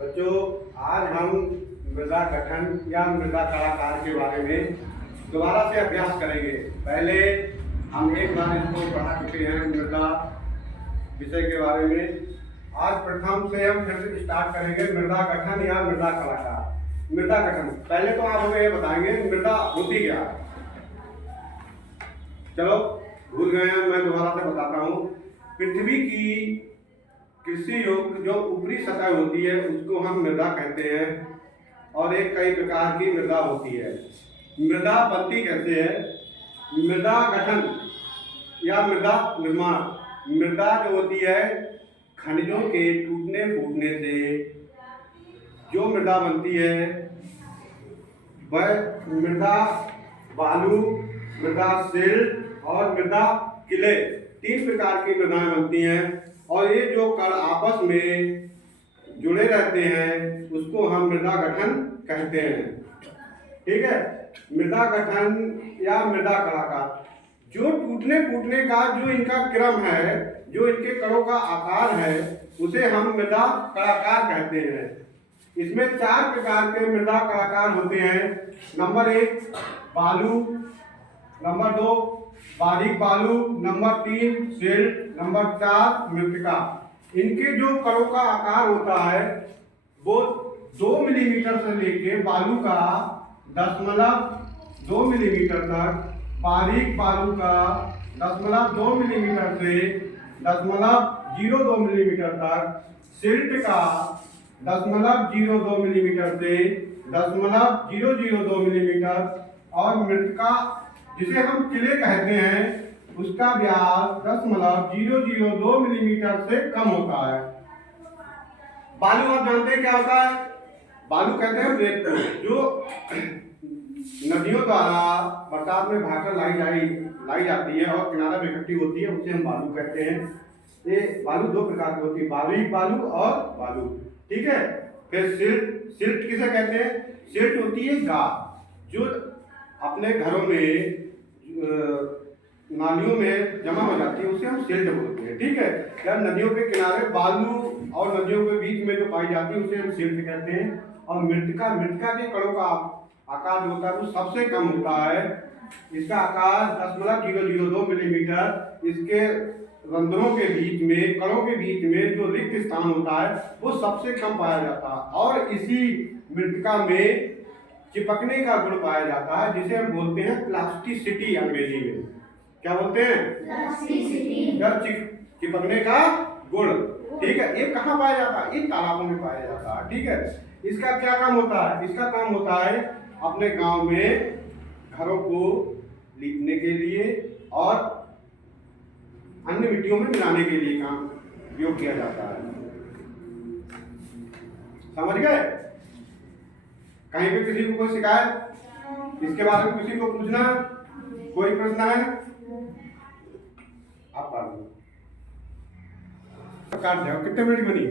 बच्चों, आज हम मृदा गठन या मृदा कलाकार के बारे में दोबारा से अभ्यास करेंगे। पहले हम एक बार इसको पढ़ा चुके हैं मृदा विषय के बारे में। आज प्रथम से हम फिर से स्टार्ट करेंगे मृदा गठन या मृदा कलाकार। मृदा गठन पहले तो आप हमें ये बताएंगे मृदा होती क्या है। चलो भूल गए हैं, मैं दोबारा से बताता हूँ। पृथ्वी की कृषि योग्य जो ऊपरी सतह होती है उसको हम मृदा कहते हैं, और एक कई प्रकार की मृदा होती है। मृदा बनती कैसे है? मृदा गठन या मृदा निर्माण। मृदा जो होती है खनिजों के टूटने फूटने से जो मृदा बनती है वह मृदा बालू, मृदा सिल्ट और मृदा किले, 3 प्रकार की मृदाएं बनती हैं। और ये जो कण आपस में जुड़े रहते हैं उसको हम मृदा गठन कहते हैं। ठीक है, मृदा गठन या मृदा कलाकार। जो टूटने फूटने का जो इनका क्रम है, जो इनके कणों का आकार है, उसे हम मृदा कलाकार कहते हैं। इसमें 4 प्रकार के मृदा कलाकार होते हैं। नंबर 1 बालू, नंबर 2 बारीक बालू, नंबर 3 सिल्ट, नंबर 4 मृत्तिका। इनके जो कणों का आकार होता है वो 2 मिलीमीटर से लेके बालू का 0.2 मिलीमीटर तक, बारीक बालू का 0.2 मिलीमीटर से 0.02 मिलीमीटर तक, सिल्ट का 0.02 मिलीमीटर से 0.002 मिलीमीटर, और मृत्तिका जिसे हम किले कहते हैं उसका व्यास 0.002 मिलीमीटर से कम होता है। बालू आप जानते हैं क्या होता है? बालू कहते हैं रेत को, जो नदियों द्वारा बरसात में भाकर लाई जाती है और किनारे में इकट्ठी होती है, उसे हम बालू कहते हैं। ये बालू 2 प्रकार की होती है, बारीक बालू और बालू। ठीक है, फिर सिल्ट किसे कहते हैं? सिल्ट होती है गाद जो अपने घरों में नालियों में जमा हो जाती है, उसे हम सिल्ट बोलते हैं। ठीक है, जब नदियों के किनारे बालू और नदियों के बीच में जो पाई जाती है उसे हम सिल्ट कहते हैं। और मृत्तिका के कणों का आकार जो होता है वो सबसे कम होता है। इसका आकार 0.002 मिलीमीटर। इसके रंध्रों के बीच में, कणों के बीच में जो रिक्त स्थान होता है वो सबसे कम पाया जाता है, और इसी मृत्तिका में चिपकने का गुण पाया जाता है, जिसे हम बोलते हैं प्लास्टिसिटी। अंग्रेजी में क्या बोलते हैं? प्लास्टिसिटी। चिपकने का गुण। ठीक है, ये कहाँ पाया जाता है? ये तालाबों में पाया जाता है। ठीक है, इसका क्या काम होता है? इसका काम होता है अपने गांव में घरों को लीपने के लिए और अन्य मिट्टियों में मिलाने के लिए काम उपयोग किया जाता है। समझ गए? कहीं पे किसी को कोई शिकायत, इसके बारे में किसी को पूछना, कोई प्रश्न है? आप काट दो। कितने मिनट बनी?